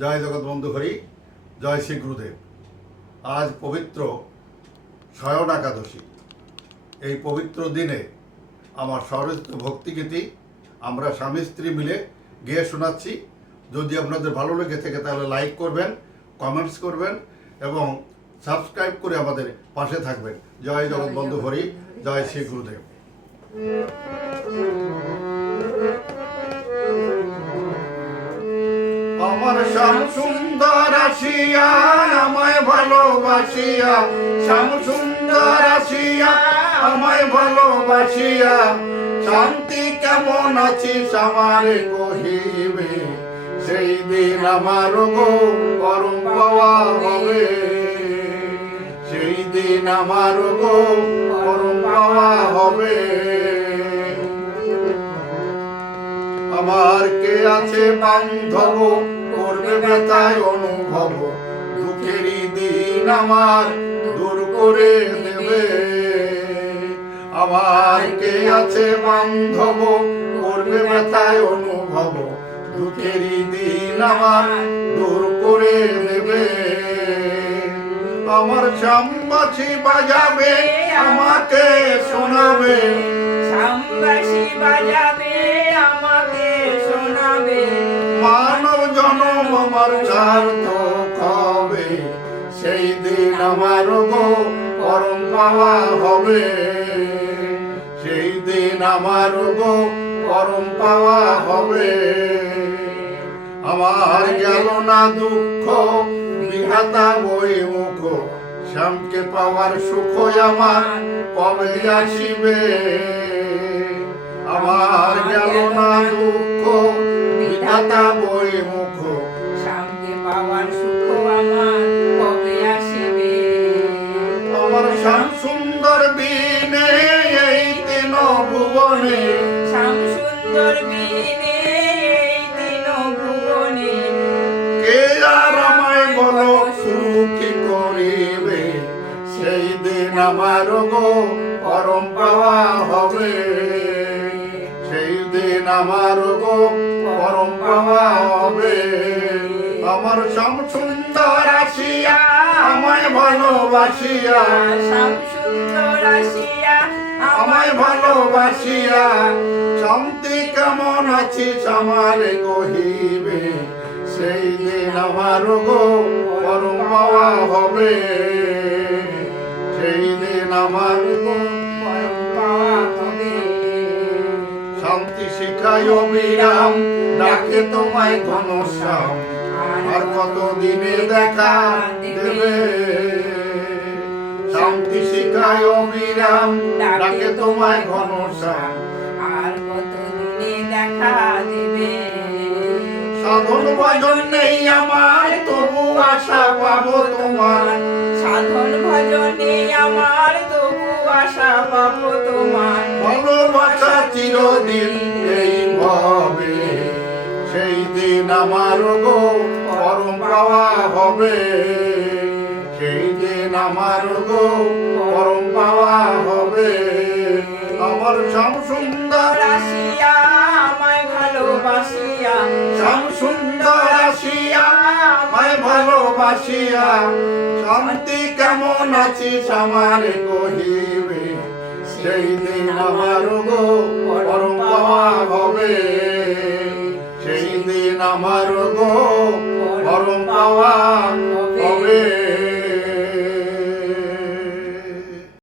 জয় জগৎবন্ধু হরি, জয় শ্রী গুরুদেব। আজ পবিত্র শয়ন একাদশী। এই পবিত্র দিনে আমার স্বরচিত ভক্তিগীতি আমরা স্বামী স্ত্রী মিলে গেয়ে শোনাচ্ছি। যদি আপনাদের ভালো লেগে থাকে তাহলে লাইক করবেন, কমেন্টস করবেন এবং সাবস্ক্রাইব করে আমাদের পাশে থাকবেন। জয় জগৎবন্ধু হরি, জয় শ্রী গুরুদেব। আমার শ্যাম সুন্দর আসিয়া আমায় ভালোবাসিয়া, শ্যাম সুন্দর আসিয়া আমায় ভালোবাসিয়া, শান্তি কেমন আছিস আমারে কহিবে, সেই দিন আমার গো পরম পাওয়া হবে, সেই দিন আমার গো পরম পাওয়া হবে। আমার কে আছে বান্ধব, করবে ব্যথায় অনুভব, দুঃখেরই দিন আমার দূর করে দেবে। আমার কে আছে বান্ধব, করবে ব্যথায় অনুভব, দুঃখেরই দিন আমার দূর করে দেবে। আমার শ্যামবাসী বাজাবে, আমাকে শোনাবে, শ্যামবাসী বাজাবে, আমাকে শোনাবে। মানব জনম আমার সার্থক হবে, সেই দিন আমার গো পরম পাওয়া হবে, সেই দিন আমার গো পরম পাওয়া হবে। আমার গেল না দুঃখ, বিধাতা বই মুখ, শ্যামকে পাওয়ার সুখ আমার কবে আসিবে। আমার গেল না দুঃখ, বিধাতা বই মুখ, শ্যামকে পাওয়ার সুখ আমার কবে আসিবে। আমার শ্যাম সুন্দর বিনে এই তিন ভুবনে, শ্যাম সুন্দর বিনে এই তিন ভুবনে, কে আর আমায় বলো সুখী করিবে, সেই দিন আমার গো পরম পাওয়া হবে, সেই দিন আমার গো পরম পাওয়া হবে। আমার শ্যাম সুন্দর আসিয়া আমায় ভালোবাসিয়া, শ্যাম সুন্দর আসিয়া আমায় ভালোবাসিয়া, শান্তি কেমন আছিস আমারে কহিবে, সেই দিন আমার গো পরম পাওয়া হবে, সেই দিন আমার গো পরম পাওয়া হবে। শান্তি শিখায় অবিরাম, ডাকে তোমায় ঘনশ্যাম, আর কত দিনে দেখা দেবে। শান্তি শিখায় অবিরাম, ডাকে তোমায় ঘনশ্যাম, আর কত দিনে দেখা দেবে। সাধন ভজন নেই আমার, তবু আশা পাবো তোমার, সাধন ভজনে আমার তবু আশা পাবো তোমার। ভালোবাসা চিরদিন এই ভাবে, সেই দিন আমার গো পরম পাওয়া হবে, সেই দিন আমার গো পরম পাওয়া হবে। আমার শ্যাম সুন্দর আসিয়া আমায় ভালোবাসিয়া, শ্যাম সুন্দর আসিয়া আমায় ভালোবাসিয়া, শান্তি কেমন আছিস আমারে কহিবে, সেই দিন আমার গো পরম পাওয়া হবে, সেই দিন আমার গো পরম পাওয়া হবে।